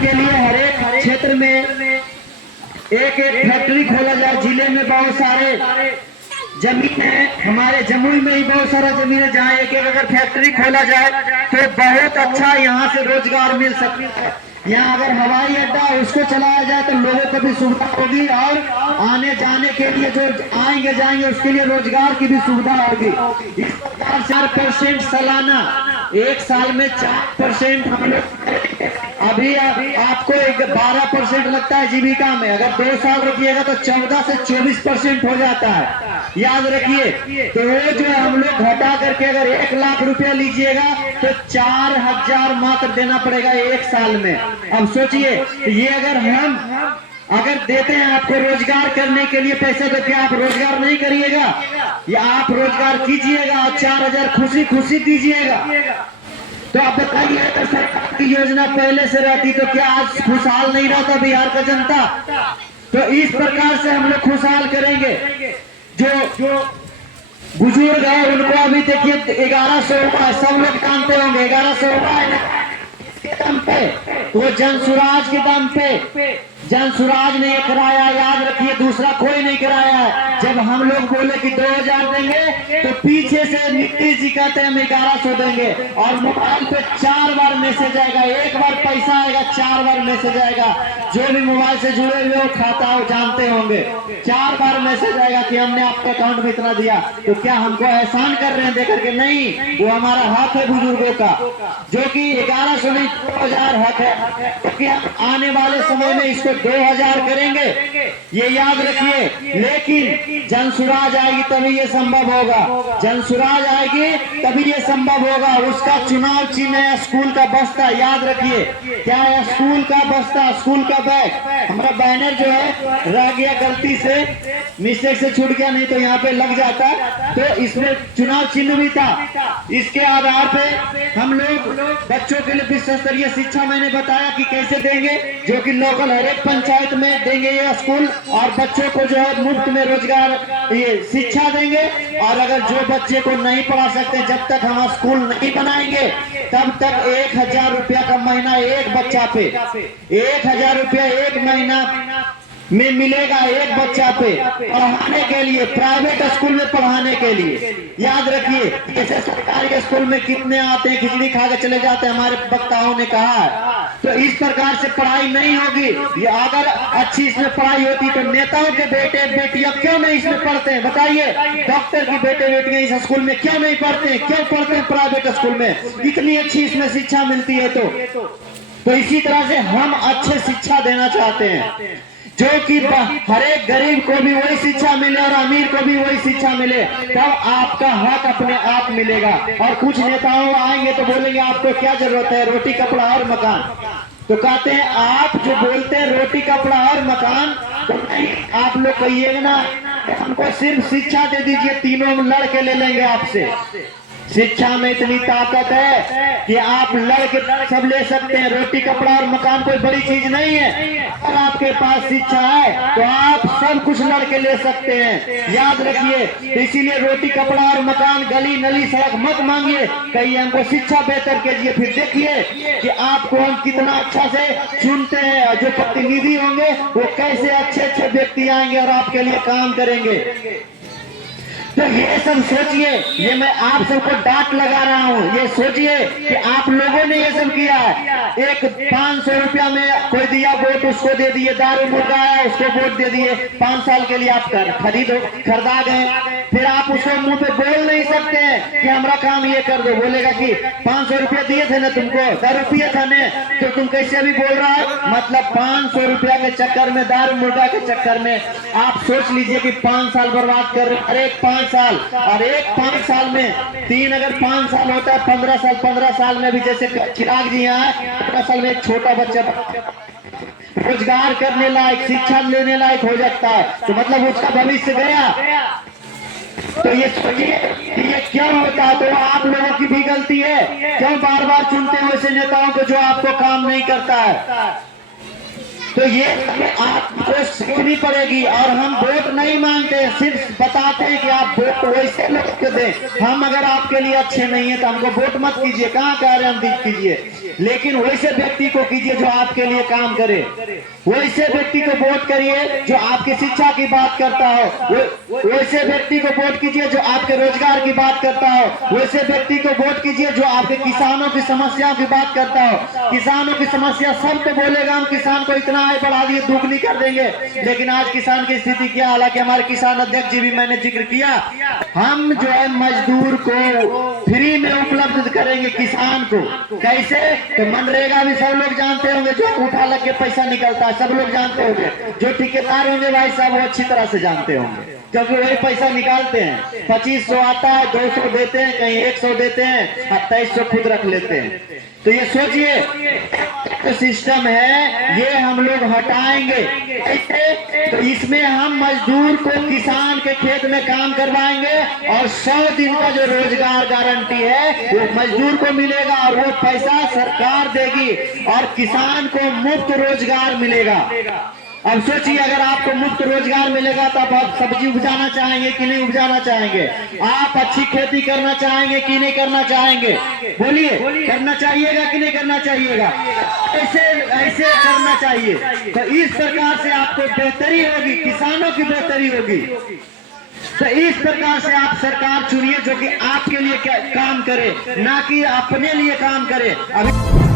के लिए हर एक क्षेत्र में एक एक फैक्ट्री खोला जाए। जिले में बहुत सारे जमीन है, हमारे जमुई में ही बहुत सारा जमीन है, जहाँ एक एक अगर फैक्ट्री खोला जाए तो बहुत अच्छा यहाँ से रोजगार मिल सकता है। यहाँ अगर हवाई अड्डा उसको चलाया जाए तो लोगों को भी सुविधा होगी और आने जाने के लिए जो आएंगे जाएंगे उसके लिए रोजगार की भी सुविधा होगी। इस प्रकार 4% सालाना, एक साल में 4% हम लोग अभी आपको 12% लगता है जीविका में, अगर 2 साल रखिएगा तो 14 से 24% हो जाता है। याद रखिए। तो वो जो हम लोग घटा करके अगर 1 लाख रुपया लीजिएगा तो 4,000 मात्र देना पड़ेगा एक साल में। अब सोचिए, ये अगर देते हैं आपको रोजगार करने के लिए पैसे, तो क्या आप रोजगार नहीं करिएगा? या आप रोजगार कीजिएगा और 4,000 खुशी खुशी दीजिएगा? तो आप बताइए, अगर सरकार की योजना पहले से रहती तो क्या आज खुशहाल नहीं रहता बिहार का जनता? तो इस प्रकार से हम लोग खुशहाल करेंगे। जो बुजुर्ग है उनको अभी देखिए 1100 हुआ, सब लोग जानते होंगे 1100 हुआ दाम पे, वो जनसुराज के दाम पे जनसुराज ने कराया। याद रखिए, दूसरा कोई नहीं कराया है। जब हम लोग बोले कि 2000 देंगे तो पीछे से नीतीश जी कहते हैं हम 1100 देंगे, और मोबाइल पे 4 बार मैसेज आएगा, एक बार पैसा आएगा, 4 बार मैसेज आएगा। जो भी मोबाइल से जुड़े हुए हो खाता हो जानते होंगे, 4 बार मैसेज आएगा कि हमने आपके अकाउंट में इतना दिया। तो क्या हमको एहसान कर रहे हैं देकर के? नहीं, वो हमारा हक है बुजुर्गों का, जो कि 1100 नहीं 2000 हक है। क्योंकि हम आने वाले समय में इसको 2000 करेंगे, ये याद रखिए। लेकिन जनसुराज आएगी तभी ये संभव होगा, जनसुराज आएगी तभी ये संभव होगा। उसका चुनाव चिन्ह है स्कूल का बस्ता। याद रखिए, क्या है? स्कूल का बस्ता, स्कूल का बैग। हमारा बैनर जो है रह गया, गलती से मिस्टेक से छूट गया, नहीं तो यहाँ पे लग जाता। तो इसमें चुनाव चिन्ह भी था। इसके आधार पे हम लोग बच्चों के लिए विश्व स्तरीय शिक्षा मैंने बताया कि कैसे देंगे, जो कि लोकल हर एक पंचायत में देंगे ये स्कूल, और बच्चों को जो है मुफ्त में रोजगार ये शिक्षा देंगे। और अगर जो बच्चे को नहीं पढ़ा सकते, जब तक हम स्कूल नहीं बनाएंगे तब तक 1,000 रुपया का महीना एक बच्चा पे, 1,000 रुपया एक महीना में मिलेगा एक बच्चा पे पढ़ाने के लिए, प्राइवेट स्कूल में पढ़ाने के लिए। याद रखिए, जैसे सरकारी स्कूल में कितने आते हैं खिचड़ी खा के चले जाते हैं, हमारे वक्ताओं ने कहा है। तो इस प्रकार से पढ़ाई नहीं होगी। ये अगर अच्छी इसमें पढ़ाई होती तो नेताओं के बेटे बेटियां क्यों नहीं इसमें पढ़ते हैं? बताइए, डॉक्टर की बेटे बेटियां इस स्कूल में क्यों नहीं पढ़ते हैं? क्यों पढ़ते हैं प्राइवेट स्कूल में? इतनी अच्छी इसमें शिक्षा मिलती है। तो इसी तरह से हम अच्छे शिक्षा देना चाहते हैं, जो कि हर एक गरीब को भी वही शिक्षा मिले और अमीर को भी वही शिक्षा मिले, तब आपका हक अपने आप मिलेगा। और कुछ नेताओं आएंगे तो बोलेंगे आपको क्या जरूरत है, रोटी कपड़ा और मकान। तो कहते हैं आप जो बोलते हैं रोटी कपड़ा और मकान, तो नहीं, आप लोग कहिएगा ना हमको सिर्फ शिक्षा दे दीजिए, तीनों लड़के ले लेंगे आपसे। शिक्षा में इतनी ताकत है कि आप लड़के सब ले सकते हैं। रोटी कपड़ा और मकान कोई बड़ी चीज नहीं है। अगर आपके पास शिक्षा है तो आप सब कुछ लड़के ले सकते हैं। याद रखिए, तो इसीलिए रोटी कपड़ा और मकान, गली नली सड़क मत मांगिए, कहिए हमको शिक्षा बेहतर कीजिए। फिर देखिए कि आपको हम कितना अच्छा से चुनते हैं, जो प्रतिनिधि होंगे वो कैसे अच्छे अच्छे व्यक्ति आएंगे और आपके लिए काम करेंगे। तो ये सब सोचिए, ये मैं आप सबको डांट लगा रहा हूँ, ये सोचिए कि आप लोगों ने ये सब किया है। एक 500 रुपया में कोई दिया वोट, उसको दे दिए, दारू मुर्गा आया उसको वोट दे दिए, 5 साल के लिए आप खरीदा गए। फिर आप उसको मुंह पे बोल नहीं सकते हैं कि हमारा काम ये कर दो। बोलेगा कि 500 रुपया दिए थे ना तुमको, दारू पिए था ने, तो तुम कैसे अभी बोल रहा है? मतलब 500 रुपया के चक्कर में, दारू मुर्गा के चक्कर में आप सोच लीजिए कि 5 साल बर्बाद कर रहे। अरे 5 साल और एक 5 साल में 3, अगर 5 साल होता है 15 साल, 15 साल में भी जैसे चिराग जी यहाँ 15 साल में एक छोटा बच्चा रोजगार करने लायक, शिक्षा लेने लायक हो जाता है, तो मतलब उसका भविष्य गया। तो ये सोचिए ये क्यों होता है? तो आप लोगों की भी गलती है, क्यों बार बार चुनते हैं वैसे नेताओं को जो आपको काम नहीं करता है। तो ये आपको सीखनी पड़ेगी। और हम वोट नहीं मांगते, सिर्फ बताते हैं कि आप वोट वैसे लोग को दें। हम अगर आपके लिए अच्छे नहीं है तो हमको वोट मत कीजिए, कहाँ कह रहे हम कीजिए, लेकिन वैसे व्यक्ति को कीजिए जो आपके लिए काम करे। वैसे व्यक्ति को वोट करिए जो आपकी शिक्षा की बात करता हो। वैसे व्यक्ति को वोट कीजिए जो आपके रोजगार की बात करता हो। वैसे व्यक्ति को वोट कीजिए जो आपके किसानों की समस्याओं की बात करता हो। किसानों की समस्या सब तो बोलेगा हम किसान को इतना आय बढ़ा दिए, दुगनी कर देंगे, लेकिन आज किसान की स्थिति क्या, हालांकि हमारे किसान अध्यक्ष जी भी मैंने जिक्र किया, हम जो है मजदूर को फ्री में उपलब्ध करेंगे किसान को। कैसे? तो मनरेगा भी सब लोग जानते होंगे, जो उठा लग के पैसा निकलता है सब लोग जानते होंगे। जो ठेकेदार होंगे भाई साहब वो अच्छी तरह से जानते होंगे, क्योंकि वही पैसा निकालते हैं। 2500 आता है, 200 देते हैं, कहीं 100 देते हैं, 2700 खुद रख लेते हैं। तो ये सोचिए तो सिस्टम है ये हम लोग हटाएंगे। तो इसमें हम मजदूर को किसान के खेत में काम करवाएंगे और 100 दिन का जो रोजगार गारंटी है वो मजदूर को मिलेगा और वो पैसा सरकार देगी और किसान को मुफ्त रोजगार मिलेगा। अब सोचिए अगर आपको मुफ्त रोजगार मिलेगा तो आप सब्जी उपजाना चाहेंगे कि नहीं उपजाना चाहेंगे? आप अच्छी खेती करना चाहेंगे कि नहीं करना चाहेंगे? बोलिए, करना चाहिएगा कि नहीं करना चाहिएगा? ऐसे ऐसे करना चाहिए। तो इस प्रकार से आपको बेहतरी होगी, किसानों की बेहतरी होगी। तो इस प्रकार से आप सरकार चुनिए जो कि आपके लिए काम करे, ना कि अपने लिए काम करे। अभी